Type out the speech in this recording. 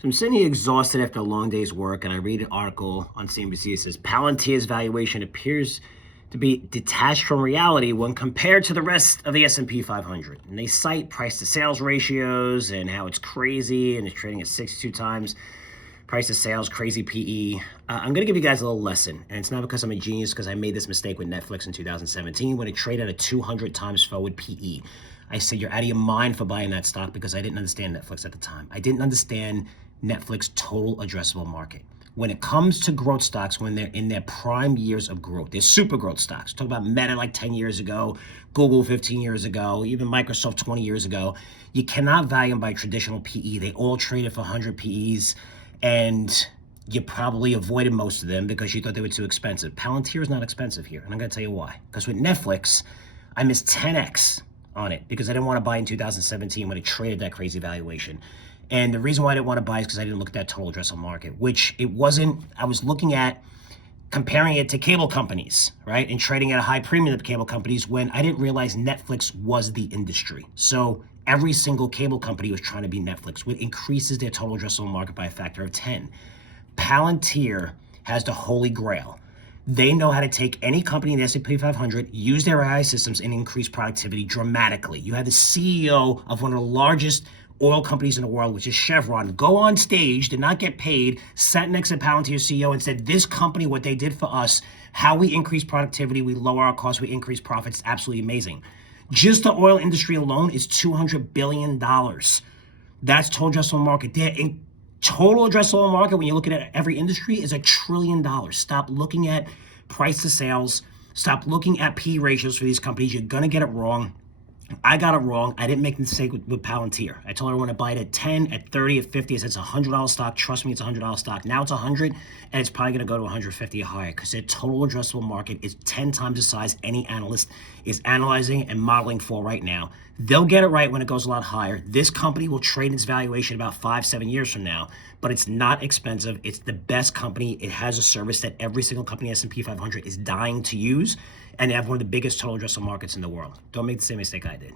So I'm sitting here exhausted after a long day's work, and I read an article on CNBC. It says Palantir's valuation appears to be detached from reality when compared to the rest of the S&P 500. And they cite price-to-sales ratios and how it's crazy, and it's trading at 62 times price-to-sales, crazy PE. I'm going to give you guys a little lesson, and it's not because I'm a genius, because I made this mistake with Netflix in 2017 when it traded at a 200 times forward PE. I said, you're out of your mind for buying that stock because I didn't understand Netflix at the time. I didn't understand Netflix total addressable market. When it comes to growth stocks, when they're in their prime years of growth, they're super growth stocks. Talk about Meta like 10 years ago, Google 15 years ago, even Microsoft 20 years ago. You cannot value them by traditional PE. They all traded for 100 PEs, and you probably avoided most of them because you thought they were too expensive. Palantir is not expensive here, and I'm going to tell you why. Because with Netflix, I missed 10x on it because I didn't want to buy in 2017 when it traded that crazy valuation. And the reason why I didn't want to buy is because I didn't look at that total addressable market, which it wasn't. I was looking at comparing it to cable companies, right? And trading at a high premium to cable companies when I didn't realize Netflix was the industry. So every single cable company was trying to be Netflix, which increases their total addressable market by a factor of 10. Palantir has the holy grail. They know how to take any company in the S&P 500, use their AI systems, and increase productivity dramatically. You have the CEO of one of the largest oil companies in the world, which is Chevron, go on stage, did not get paid, sat next to Palantir's CEO and said, this company, what they did for us, how we increase productivity, we lower our costs, we increase profits, absolutely amazing. Just the oil industry alone is $200 billion. That's total addressable market. Total addressable market, when you look at every industry, is $1 trillion. Stop looking at price to sales. Stop looking at P ratios for these companies. You're going to get it wrong. I got it wrong. I didn't make the mistake with Palantir. I told everyone to buy it at 10, at 30, at 50. I said it's a $100 stock. Trust me, it's a $100 stock. Now it's 100, and it's probably going to go to 150 or higher because their total addressable market is 10 times the size any analyst is analyzing and modeling for right now. They'll get it right when it goes a lot higher. This company will trade its valuation about 5-7 years from now, but it's not expensive. It's the best company. It has a service that every single company in S&P 500 is dying to use, and they have one of the biggest total addressable markets in the world. Don't make the same mistake I did.